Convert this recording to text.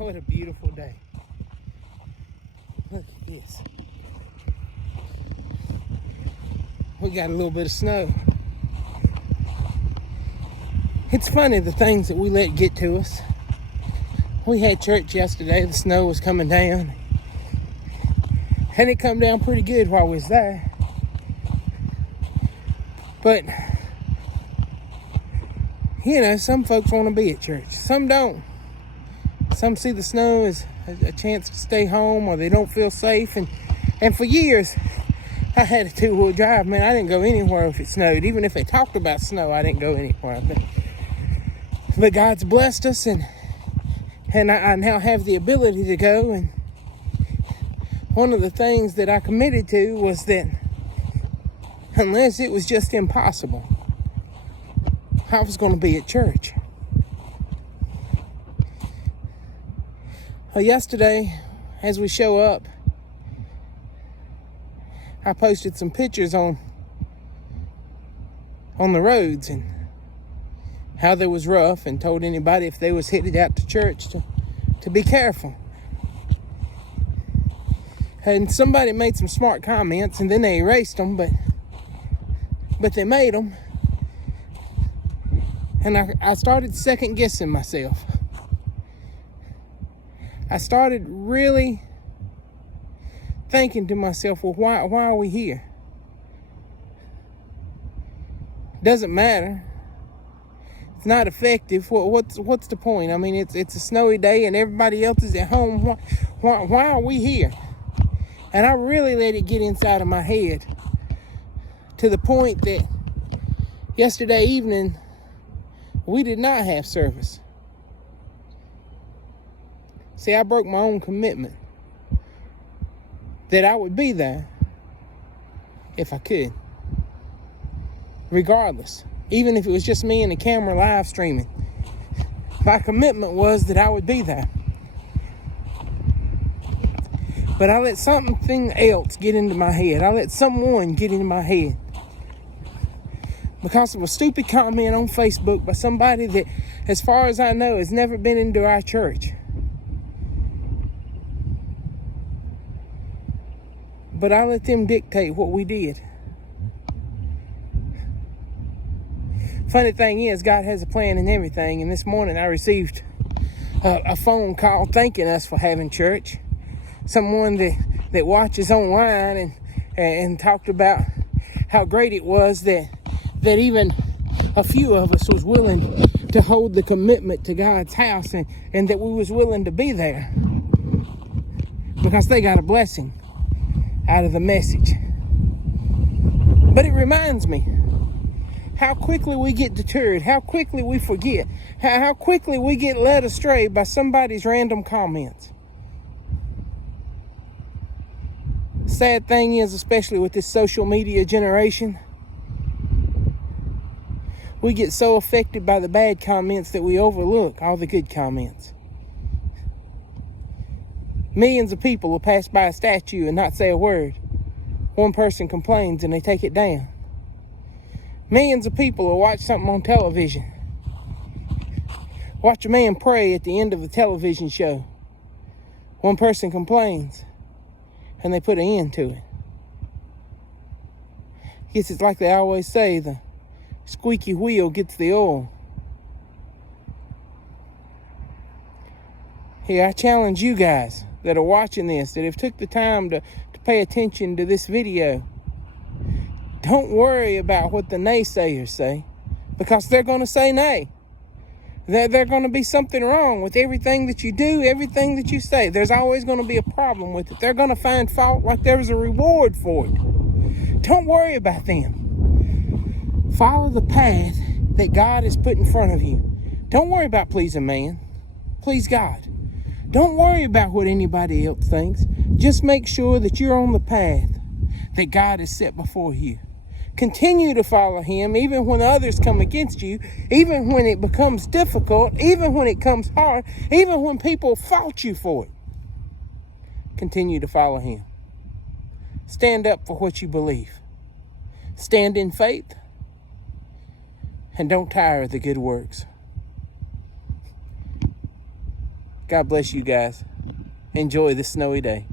What a beautiful day. Look at this. We got a little bit of snow. It's funny the things that we let get to us. We had church yesterday. The snow was coming down. And it come down pretty good while we was there. But, you know, some folks want to be at church. Some don't. Some see the snow as a chance to stay home, or they don't feel safe. And for years, I had a two-wheel drive. Man, I didn't go anywhere if it snowed. Even if they talked about snow, I didn't go anywhere. But God's blessed us, and I now have the ability to go. And one of the things that I committed to was that unless it was just impossible, I was going to be at church. Well, yesterday, as we show up, I posted some pictures on the roads and how they was rough, and told anybody if they was headed out to church to be careful. And somebody made some smart comments, and then they erased them, but they made them. And I started second guessing myself. I started really thinking to myself, well, why are we here? Doesn't matter. It's not effective. What's the point? I mean, it's a snowy day and everybody else is at home. Why are we here? And I really let it get inside of my head to the point that yesterday evening we did not have service. See, I broke my own commitment that I would be there if I could. Regardless. Even if it was just me and the camera live streaming. My commitment was that I would be there. But I let something else get into my head. I let someone get into my head. Because of a stupid comment on Facebook by somebody that, as far as I know, has never been into our church. But I let them dictate what we did. Funny thing is, God has a plan in everything. And this morning I received a phone call thanking us for having church. Someone that watches online and talked about how great it was that even a few of us was willing to hold the commitment to God's house, and that we was willing to be there because they got a blessing out of the message. But it reminds me how quickly we get deterred, how quickly we forget, how quickly we get led astray by somebody's random comments. Sad thing is, especially with this social media generation, we get so affected by the bad comments that we overlook all the good comments. Millions of people will pass by a statue and not say a word. One person complains and they take it down. Millions of people will watch something on television. Watch a man pray at the end of the television show. One person complains and they put an end to it. Guess it's like they always say, the squeaky wheel gets the oil. Here, I challenge you guys that are watching this, that have took the time to pay attention to this video. Don't worry about what the naysayers say, because they're going to say nay. There's going to be something wrong with everything that you do, everything that you say. There's always going to be a problem with it. They're going to find fault like there's a reward for it. Don't worry about them. Follow the path that God has put in front of you. Don't worry about pleasing man. Please God. Don't worry about what anybody else thinks. Just make sure that you're on the path that God has set before you. Continue to follow him even when others come against you, even when it becomes difficult, even when it comes hard, even when people fault you for it. Continue to follow him. Stand up for what you believe. Stand in faith, and don't tire of the good works. God bless you guys. Enjoy this snowy day.